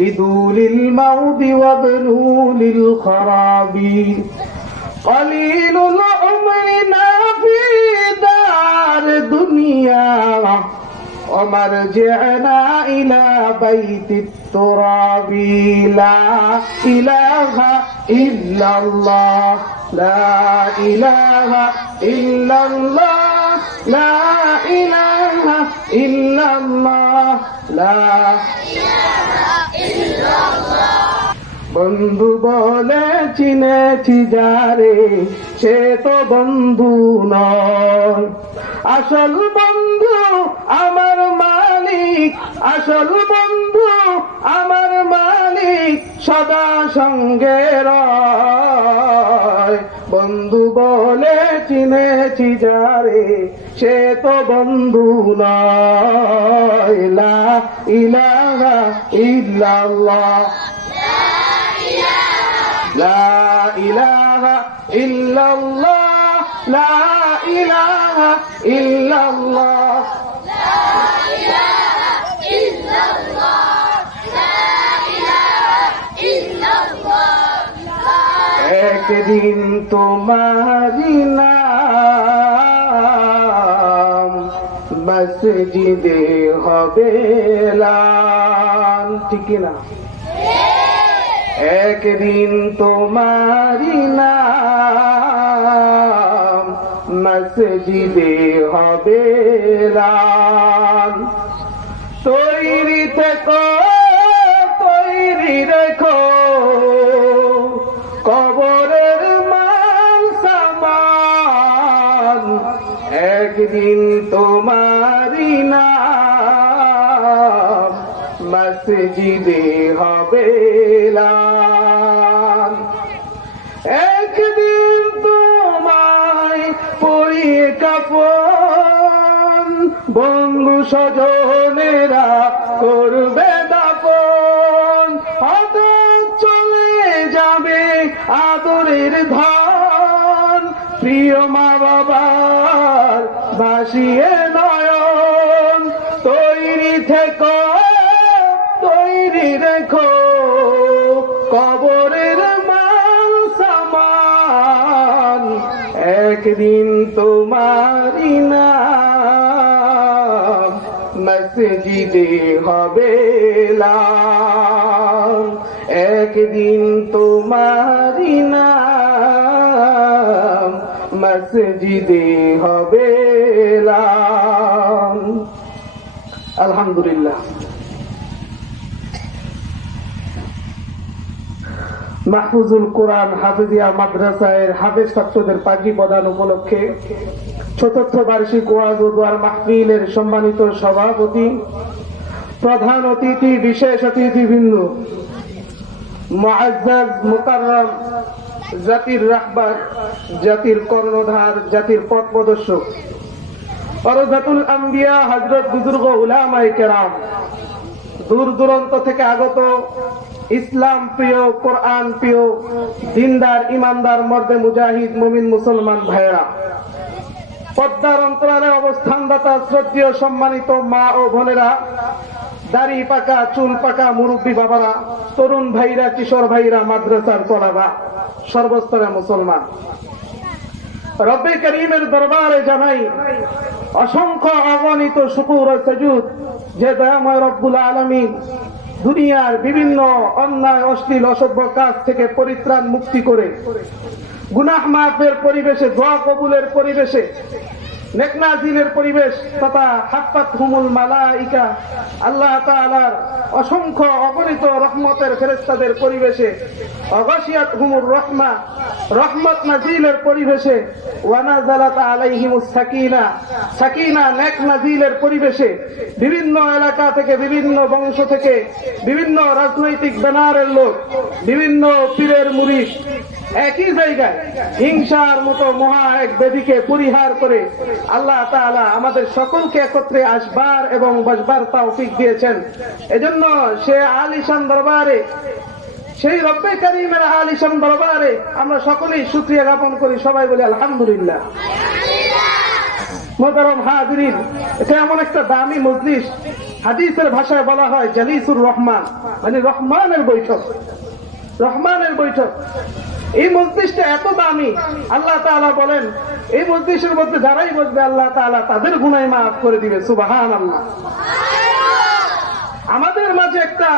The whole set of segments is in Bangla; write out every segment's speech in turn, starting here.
لدول الموت وبنول الخراب قليل العمر في دار دنيا ومرجعنا إلى بيت التراب لا إله إلا الله لا إله إلا الله لا إله إلا الله لا إله إلا الله বন্ধু বলে চিনেছি যারে সে তো বন্ধু নয় আসল বন্ধু আমার মালিক আসল বন্ধু আমার মালিক সদা সঙ্গে রয় বন্ধু বলে চিনেছি যারে সে তো বন্ধু নয় লা ইলাহা ইল্লাল্লাহ لا إله إلا الله لا إله إلا الله لا إله إلا الله لا إله إلا الله এক দিন তোমারি নাম মসজিদে হবে এলান ঠিক না একদিন তোমারি নাম মসজিদে হবে এলান তৈরি থেকো তৈরি রেখো কবরের মাল সামান একদিন তোমারি নাম মসজিদে হবে এলান একদিন তোমায় পরিয়ে কাফন বন্ধু স্বজনেরা করবে দাফন হঠাৎ চলে যাবে আদরের ধন প্রিয় মা বাবার ভাসিয়ে নয়ন তৈরি থেকো তৈরি রেখো কবরের মাল সামান একদিন তোমারি নাম মসজিদে হবে এলান একদিন তোমারি নাম মসজিদে হবে এলান আলহামদুলিল্লাহ মাহফুজুল কোরআন হাফিজিয়া মাদ্রাসায়ের হাফেজ ছাত্রদের পাগড়ি প্রদান উপলক্ষে চতুর্থ বার্ষিক ওয়াজ ও দোয়ার মাহফিলের সম্মানিত সভাপতি প্রধান অতিথি বিশেষ অতিথিবৃন্দ মুআজ্জাজ মুকাররম জাতির রাহবার জাতির কর্ণধার জাতির পথ প্রদর্শক ওয়ারাসাতুল আম্বিয়া হযরত বুজুর্গ উলামায়ে কেরাম দূর দূরান্ত থেকে আগত ইসলাম প্রিয় কোরআন প্রিয় দিনদার ইমানদার মর্দে মুজাহিদ মুমিন মুসলমান ভাইরা পদ্মার অন্তরালে অবস্থানদাতা শ্রদ্ধেয় সম্মানিত মা ও বোনেরা দাড়ি পাকা চুল পাকা মুরব্বী বাবারা তরুণ ভাইরা কিশোর ভাইরা মাদ্রাসার তলাবা সর্বস্তরে মুসলমান রব্বে করিমের দরবারে জানাই অসংখ্য অগণিত শুকর ও সুজুদ যে দয়াময় রব্বুল আলামিন দুনিয়ার বিভিন্ন অন্যায় অশ্লীল অসভ্য কাজ থেকে পরিত্রাণ মুক্তি করে গুনাহ মাফের পরিবেশে দোয়া কবুলের পরিবেশে নেক নাজিলের পরিবেশ তথা হাফাতহুমুল মালাইকা আল্লাহ তাআলার অসংখ্য অগণিত রহমতের ফেরেশতাদের পরিবেশে অগাশিয়াতহুমুর রাহমা রহমত নাজিলের পরিবেশে ওয়া নাযালাত আলাইহিমুস সাকিনা সাকিনা নেক নাজিলের পরিবেশে বিভিন্ন এলাকা থেকে বিভিন্ন বংশ থেকে বিভিন্ন রাজনৈতিক ব্যানারের লোক বিভিন্ন পীরের মুরিদ একই জায়গায় হিংসার মতো মহা এক ব্যাধিকে পরিহার করে আল্লাহ তাআলা আমাদের সকলকে একত্রে আসবার এবং বসবার তৌফিক দিয়েছেন। এজন্য সে আলিশান দরবারে সেই রব্বে কারীমের আলিশান দরবারে আমরা সকলেই শুকরিয়া জ্ঞাপন করি, সবাই বলি আলহামদুলিল্লাহ। মুহতারাম হাজিরিন, এটা এমন একটা দামি মজলিস হাদিসের ভাষায় বলা হয় জালিসুর রহমান, মানে রহমানের বৈঠক। রহমানের বৈঠক। এই মজলিসটা এত দামি, আল্লাহ তাআলা বলেন এই মজলিসের মধ্যে যারাই বসবে আল্লাহ তাআলা তাদের গুনাহ মাফ করে দিবে। সুবহানাল্লাহ। আমাদের মাঝে একটা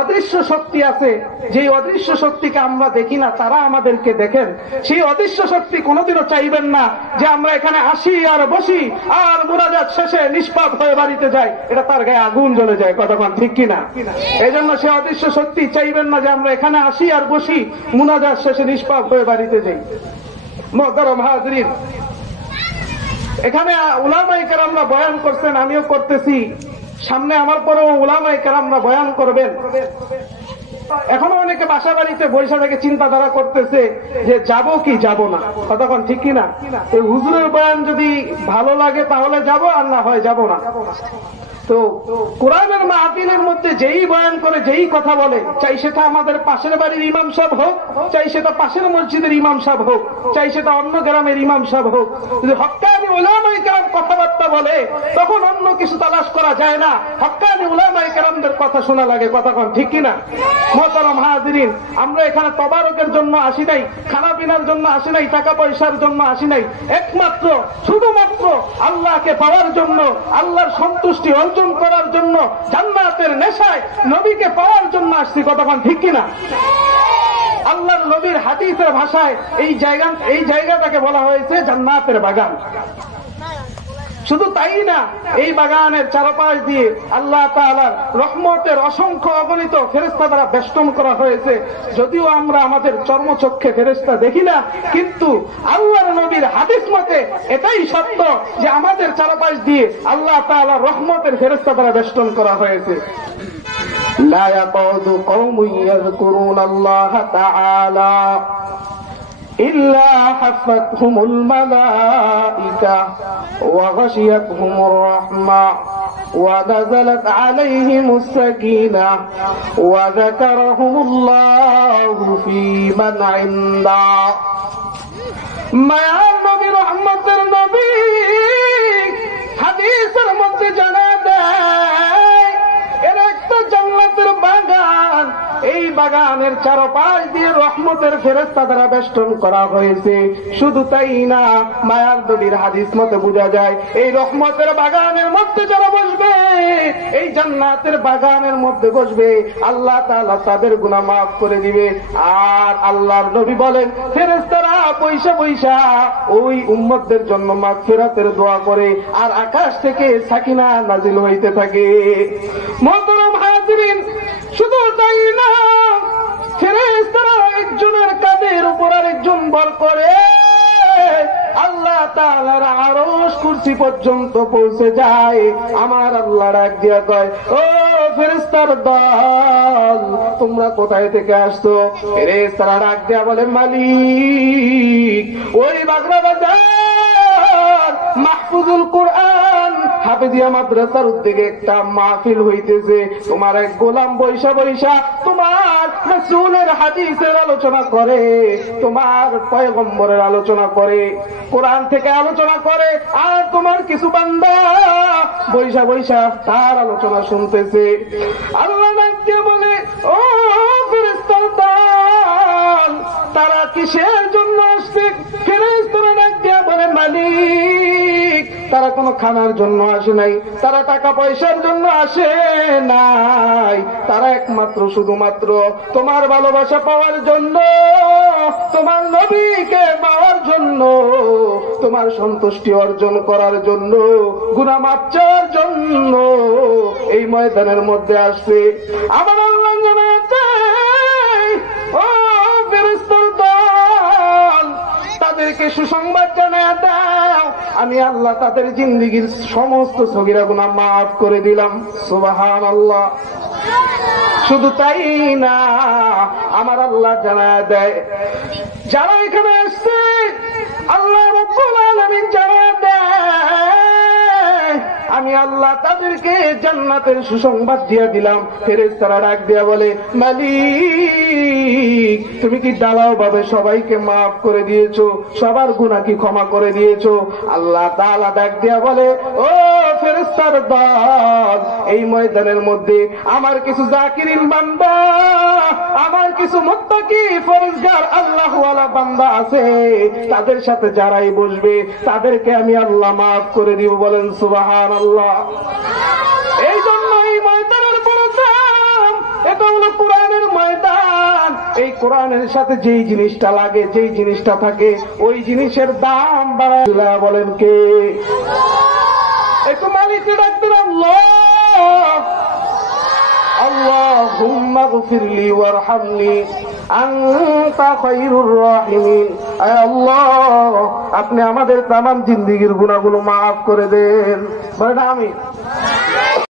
অদৃশ্য শক্তি আছে, যে অদৃশ্য শক্তিকে আমরা দেখি না, তারা আমাদেরকে দেখেন। সেই অদৃশ্য শক্তি কোনোদিনও চাইবেন না যে আমরা এখানে আসি আর বসি আর মুনাজাত শেষে নিষ্পাপ হয়ে বাড়িতে যাই, এটা তার গায়ে আগুন জ্বলে যায়। কতক্ষণ ঠিক কিনা? এই জন্য সে অদৃশ্য শক্তি চাইবেন না যে আমরা এখানে আসি আর বসি মুনাজাত শেষে নিষ্পাপ হয়ে বাড়িতে যাই। মুহতারাম হাজরিন, এখানে উলামায়ে কেরামরা বয়ান করছেন, আমিও করতেছি, সামনে আমার পরেও উলামায়ে কেরামরা বয়ান করবেন। এখনো অনেকে বাসা বাড়িতে বৈশা থেকে চিন্তাধারা করতেছে যে যাব কি যাব না। কতক্ষণ ঠিক কিনা? এই হুজুরের বয়ান যদি ভালো লাগে তাহলে যাব, আর না হয় যাব না। তো কোরআনের মাহফিলের মধ্যে যেই বয়ান করে, যেই কথা বলে, চাই সেটা আমাদের পাশের বাড়ির ইমাম সাহেব হোক, চাই সেটা পাশের মসজিদের ইমাম সাহেব হোক, চাই সেটা অন্য গ্রামের ইমাম সাহেব হোক, যদি হক্কানি উলামায়ে কেরাম কথাবার্তা বলে তখন অন্য কিছু তালাশ করা যায় না, হক্কানি উলামায়ে কেরামদের কথা শোনা লাগে। কতক্ষণ ঠিক কিনা? মুহতারাম হাজিরিন, আমরা এখানে তবারকের জন্য আসি নাই, খানা পিনার জন্য আসি নাই, টাকা পয়সার জন্য আসি নাই, একমাত্র শুধুমাত্র আল্লাহকে পাওয়ার জন্য, আল্লাহর সন্তুষ্টি অর্জন করার জন্য, জান্নাতের নেশায় নবীকে পাওয়ার জন্য আসছি। কতক্ষণ ঠিক কিনা? আল্লাহর নবীর হাদিসের ভাষায় এই জায়গাটাকে বলা হয়েছে জান্নাতের বাগান। শুধু তাই না, এই বাগানের চারপাশ দিয়ে আল্লাহ তাআলার রহমতের অসংখ্য অগণিত ফেরেশতা দ্বারা বেষ্টন করা হয়েছে। যদিও আমরা আমাদের চর্মচক্ষে ফেরেশতা দেখি না, কিন্তু আল্লাহর নবীর হাদিস মতে এটাই সত্য যে আমাদের চারপাশ দিয়ে আল্লাহ তাআলার রহমতের ফেরেশতা দ্বারা বেষ্টন করা হয়েছে। লা ইয়াকুদু কওমুন ইয়াযকুরুনাল্লাহা তাআলা إلا حفتهم الملائكة وغشيتهم الرحمة ونزلت عليهم السكينة وذكرهم الله في من عنده মায়ার নবী, রহমতের নবী হাদিসের মধ্যে জানা দেয় এর একটা জান্নাতের বাগান, এই বাগানের চারপাশ দিয়ে রহমতের ফেরেশতা দ্বারা বেষ্টন করা হয়েছে। শুধু তাই না, মায়ার নবীর হাদিস মতে বোঝা যায় এই রহমতের বাগানের মধ্যে যারা বসবে, এই জান্নাতের বাগানের মধ্যে বসবে, আল্লাহ তাআলা তাদের গুনাহ মাফ করে দিবে। আর আল্লাহর নবী বলেন ফেরেশতারা বৈশা বৈশা ওই উম্মতদের জন্য মাগফিরাতের দোয়া করে, আর আকাশ থেকে সাকিনা নাজিল হইতে থাকে। মুহতারাম হাজিরিন, শুধু তাই না, ফেরেশতারা একজনের কাঁধের উপর আরেকজন বর করে আল্লাহ তাআলার আরশ কুরসি পর্যন্ত পৌঁছে যায়। আমার আল্লাহ ডাক দিয়া কয়, ও ফেরেশতার দল, তোমরা কোথায় থেকে আসছো? ফেরেশতারা ডাক দিয়া বলে, মালিক, ওই বাগড়া বাজার মাহফুজুল কুরআন হাফেজিয়া মাদ্রাসার উদ্যোগে একটা মাহফিল হইতেছে, তোমার এক গোলাম বৈশা বৈশা তোমার রাসূলের হাদিসের আলোচনা করে, তোমার পয়গম্বরের আলোচনা করে, কোরআন থেকে আলোচনা করে, আর তোমার কিছু বান্দা বৈশা বৈশা তার আলোচনা শুনতেছে। আল্লাহ ডাকতে বলে, ও ফেরেশতার দল, তারা কিসের জন্য আসছে? ফেরেশতারা ডাক দিয়া বলে, মালিক, তারা কোনো খানার জন্য আসে নাই, তারা টাকা পয়সার জন্য আসে নাই, তারা একমাত্র শুধুমাত্র তোমার ভালোবাসা পাওয়ার জন্য, তোমার নবীকে পাওয়ার জন্য, তোমার সন্তুষ্টি অর্জন করার জন্য, গুনাহ মাফ চাওয়ার জন্য এই ময়দানের মধ্যে আসছে। আমার আল্লাহ জানাতে, ও ফেরেশতার দল, তাদেরকে সুসংবাদ জানায় দাও, আমি আল্লাহ তাদের জিন্দেগীর সমস্ত সগীরা গুনাহ মাফ করে দিলাম। সুবহানাল্লাহ। শুধু তাই না, আমার আল্লাহ জানায় দেয় যারা এখানে আসছে, আল্লাহ রাব্বুল আলামিন জানায় দেয় আমি আল্লাহ তাদেরকে জান্নাতের সুসংবাদ দিয়ে দিলাম। ফেরেশতারা ডাক দিয়া বলে, মালিক তুমি কি ঢালাও ভাবে সবাইকে মাফ করে দিয়েছো, সবার গুনাহ কি ক্ষমা করে দিয়েছো? আল্লাহ তাআলা ডাক দিয়া বলে, ও ফেরেশতার দল, এই ময়দানের মধ্যে আমার কিছু জাকিরিন বান্দা, আমার কিছু মুত্তাকি ফরজগার আল্লাহওয়ালা বান্দা আছে, তাদের সাথে যারাই বসবে তাদেরকে আমি আল্লাহ মাফ করে দিব। বলেন সুবহানাল্লাহ। এই জন্য এই ময়দানের বড় দাম, এটা হলো কোরআনের ময়দান। এই কোরআনের সাথে যেই জিনিসটা লাগে, যেই জিনিসটা থাকে, ওই জিনিসের দাম বাড়ায়। আল্লাহ বলেন কে? একটু মালিককে ডাকতেন, আল্লাহ আল্লাহুম্মা গফিরলি ওয়ারহামনি আনতা খায়রুর রাহিমিন। আয় আল্লাহ, আপনি আমাদের তামাম জিন্দেগীর গুনাহগুলো মাফ করে দেন। বলেন আমিন।